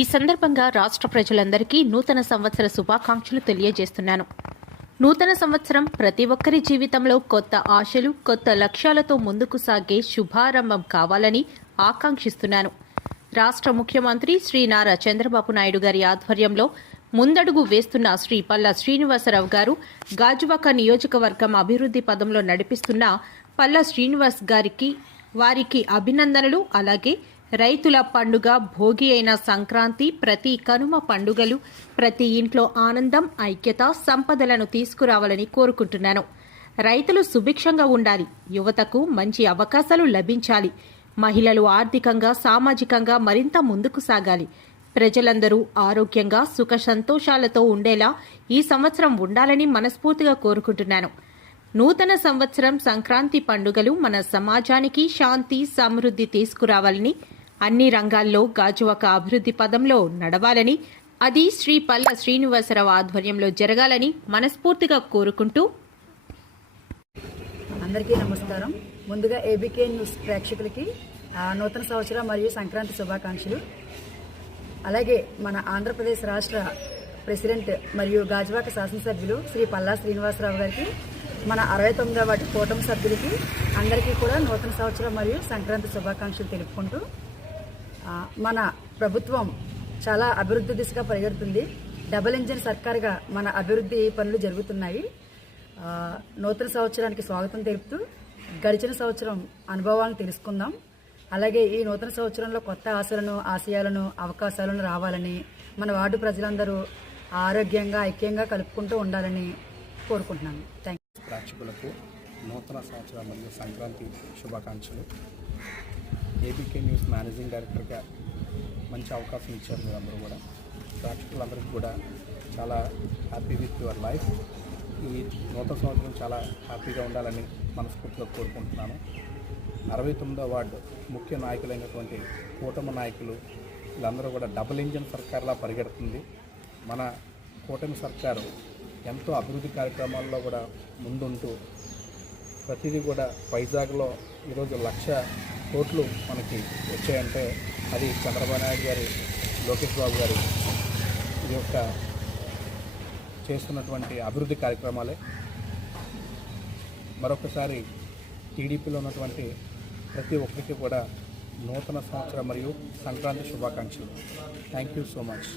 ఈ సందర్భంగా రాష్ట్ర ప్రజలందరికీ నూతన సంవత్సర శుభాకాంక్షలు తెలియజేస్తున్నాను. నూతన సంవత్సరం ప్రతి ఒక్కరి జీవితంలో కొత్త ఆశలు, కొత్త లక్ష్యాలతో ముందుకు సాగే శుభారంభం కావాలని ఆకాంక్షిస్తున్నాను. రాష్ట్ర ముఖ్యమంత్రి శ్రీ నారా చంద్రబాబు నాయుడు గారి ఆధ్వర్యంలో ముందడుగు వేస్తున్న శ్రీ పల్లా శ్రీనివాసరావు గారు గాజువాక నియోజకవర్గం అభివృద్ధి పదంలో నడిపిస్తున్న పల్లా శ్రీనివాస్ గారికి వారికి అభినందనలు. అలాగే రైతుల పండుగ భోగి అయిన సంక్రాంతి, ప్రతి కనుమ పండుగలు ప్రతి ఇంట్లో ఆనందం, ఐక్యత, సంపదలను తీసుకురావాలని కోరుకుంటున్నాను. రైతులు సుభిక్షంగా ఉండాలి, యువతకు మంచి అవకాశాలు లభించాలి, మహిళలు ఆర్థికంగా సామాజికంగా మరింత ముందుకు సాగాలి, ప్రజలందరూ ఆరోగ్యంగా సుఖ సంతోషాలతో ఉండేలా ఈ సంవత్సరం ఉండాలని మనస్ఫూర్తిగా కోరుకుంటున్నాను. నూతన సంవత్సరం సంక్రాంతి పండుగలు మన సమాజానికి శాంతి, సమృద్ధి తీసుకురావాలని, అన్ని రంగాల్లో గాజువాక అభివృద్ధి పదంలో నడవాలని, అది శ్రీ పల్లా శ్రీనివాసరావు ఆధ్వర్యంలో జరగాలని మనస్ఫూర్తిగా కోరుకుంటూ. అందరికీ నమస్కారం. ముందుగా ఏబీకే న్యూస్ ప్రేక్షకులకి నూతన సంవత్సరం మరియు సంక్రాంతి శుభాకాంక్షలు. అలాగే మన ఆంధ్రప్రదేశ్ రాష్ట్ర ప్రెసిడెంట్ మరియు గాజువాక శాసనసభ్యులు శ్రీ పల్లా శ్రీనివాసరావు గారికి, మన 69వ వార్డు కూటమి సభ్యులకి అందరికీ కూడా నూతన సంవత్సరం మరియు సంక్రాంతి శుభాకాంక్షలు తెలుపుకుంటూ, మన ప్రభుత్వం చాలా అభివృద్ధి దిశగా పరిగెడుతుంది. డబుల్ ఇంజిన్ సర్కార్గా మన అభివృద్ధి పనులు జరుగుతున్నాయి. నూతన సంవత్సరానికి స్వాగతం తెలుపుతూ గడిచిన సంవత్సరం అనుభవాలను తెలుసుకుందాం. అలాగే ఈ నూతన సంవత్సరంలో కొత్త ఆశలను, ఆశయాలను, అవకాశాలను రావాలని, మన వార్డు ప్రజలందరూ ఆరోగ్యంగా, ఐక్యంగా కలుపుకుంటూ ఉండాలని కోరుకుంటున్నాను. Thank you. ప్రేక్షకులకు నూతన సంవత్సరం మరియు సంక్రాంతి శుభాకాంక్షలు. ఏబీకే న్యూస్ మేనేజింగ్ డైరెక్టర్గా మంచి అవకాశం ఇచ్చారు మీరందరూ కూడా. ప్రేక్షకులందరికీ కూడా చాలా హ్యాపీ విత్ యువర్ లైఫ్. ఈ నూతన సంవత్సరం చాలా హ్యాపీగా ఉండాలని మనస్ఫూర్తిగా కోరుకుంటున్నాను. 69వ వార్డు ముఖ్య నాయకులైనటువంటి కూటమి నాయకులు వీళ్ళందరూ కూడా డబుల్ ఇంజిన్ సర్కార్లా పరిగెడుతుంది. మన కూటమి సర్కారు ఎంతో అభివృద్ధి కార్యక్రమాల్లో కూడా ముందుంటూ ప్రతిదీ కూడా వైజాగ్లో ఈరోజు 1,00,000 కోట్లు మనకి వచ్చాయంటే అది చంద్రబాబు నాయుడు గారి, లోకేష్ బాబు గారి ఇది యొక్క చేస్తున్నటువంటి అభివృద్ధి కార్యక్రమాలే. మరొకసారి టీడీపీలో ఉన్నటువంటి ప్రతి ఒక్కరికి కూడా నూతన సంవత్సరం మరియు సంక్రాంతి శుభాకాంక్షలు. Thank you so much.